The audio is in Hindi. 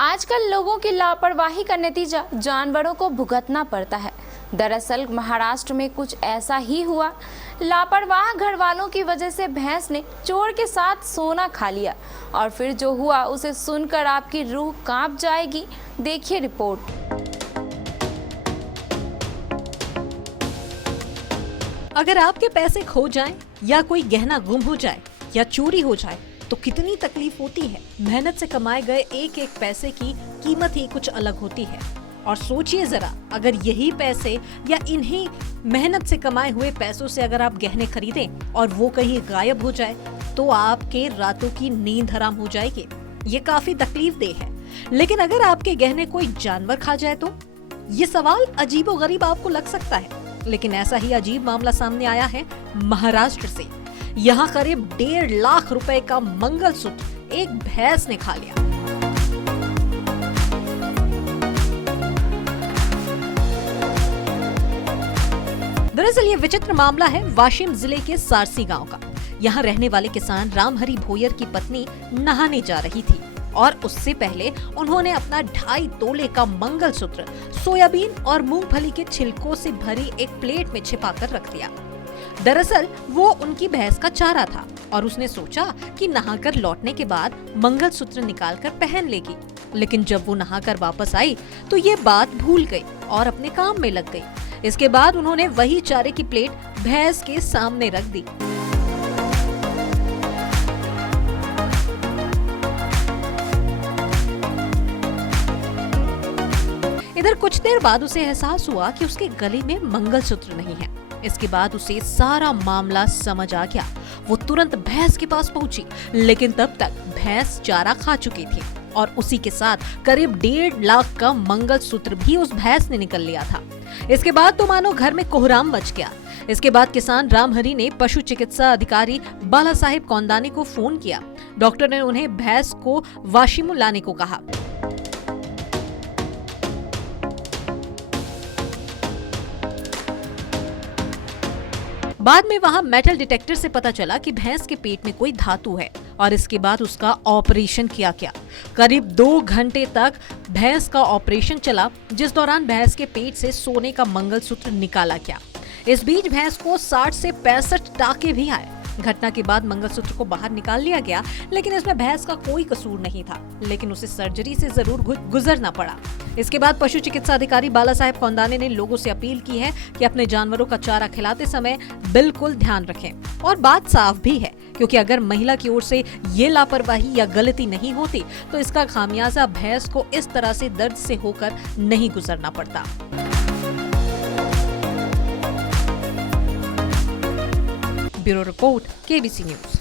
आजकल लोगों की लापरवाही का नतीजा जानवरों को भुगतना पड़ता है। दरअसल महाराष्ट्र में कुछ ऐसा ही हुआ। लापरवाह घर वालों की वजह से भैंस ने चोर के साथ सोना खा लिया और फिर जो हुआ उसे सुनकर आपकी रूह कांप जाएगी। देखिए रिपोर्ट। अगर आपके पैसे खो जाएं या कोई गहना गुम हो जाए या चोरी हो जाए तो कितनी तकलीफ होती है। मेहनत से कमाए गए एक एक पैसे की कीमत ही कुछ अलग होती है। और सोचिए जरा, अगर यही पैसे या इन्हीं मेहनत से कमाए हुए पैसों से अगर आप गहने खरीदें और वो कहीं गायब हो जाए तो आपके रातों की नींद हराम हो जाएगी। ये काफी तकलीफदेह है। लेकिन अगर आपके गहने कोई जानवर खा जाए तो ये सवाल अजीबोगरीब आपको लग सकता है, लेकिन ऐसा ही अजीब मामला सामने आया है महाराष्ट्र से। यहाँ करीब 1.5 लाख रुपए का मंगलसूत्र एक भैंस ने खा लिया। दरअसल ये विचित्र मामला है वाशिम जिले के सारसी गांव का। यहाँ रहने वाले किसान रामहरि भोयर की पत्नी नहाने जा रही थी और उससे पहले उन्होंने अपना 2.5 तोले का मंगलसूत्र सोयाबीन और मूंगफली के छिलकों से भरी एक प्लेट में छिपाकर रख दिया। दरअसल वो उनकी भैंस का चारा था और उसने सोचा कि नहाकर लौटने के बाद मंगलसूत्र निकालकर पहन लेगी। लेकिन जब वो नहाकर वापस आई तो ये बात भूल गई और अपने काम में लग गई। इसके बाद उन्होंने वही चारे की प्लेट भैंस के सामने रख दी। इधर कुछ देर बाद उसे एहसास हुआ कि उसके गले में मंगलसूत्र नहीं है। इसके बाद उसे सारा मामला समझ आ गया। वो तुरंत भैंस के पास पहुंची, लेकिन तब तक भैंस चारा खा चुकी थी और उसी के साथ करीब 1.5 लाख का मंगलसूत्र भी उस भैंस ने निकल लिया था। इसके बाद तो मानो घर में कोहराम मच गया। इसके बाद किसान रामहरि ने पशु चिकित्सा अधिकारी बाला साहेब कौंदाने को फोन किया। डॉक्टर ने उन्हें भैंस को वाशिम लाने को कहा। बाद में वहां मेटल डिटेक्टर से पता चला कि भैंस के पेट में कोई धातु है और इसके बाद उसका ऑपरेशन किया गया। करीब 2 घंटे तक भैंस का ऑपरेशन चला, जिस दौरान भैंस के पेट से सोने का मंगलसूत्र निकाला गया। इस बीच भैंस को 60 से 65 टाके भी आए। घटना के बाद मंगलसूत्र को बाहर निकाल लिया गया, लेकिन इसमें भैंस का कोई कसूर नहीं था, लेकिन उसे सर्जरी से जरूर गुजरना पड़ा। इसके बाद पशु चिकित्सा अधिकारी बाला साहेब कौंदाने ने लोगों से अपील की है कि अपने जानवरों का चारा खिलाते समय बिल्कुल ध्यान रखें। और बात साफ भी है, क्योंकि अगर महिला की ओर से ये लापरवाही या गलती नहीं होती तो इसका खामियाजा भैंस को इस तरह से दर्द से होकर नहीं गुजरना पड़ता। Bureau report, KBC news.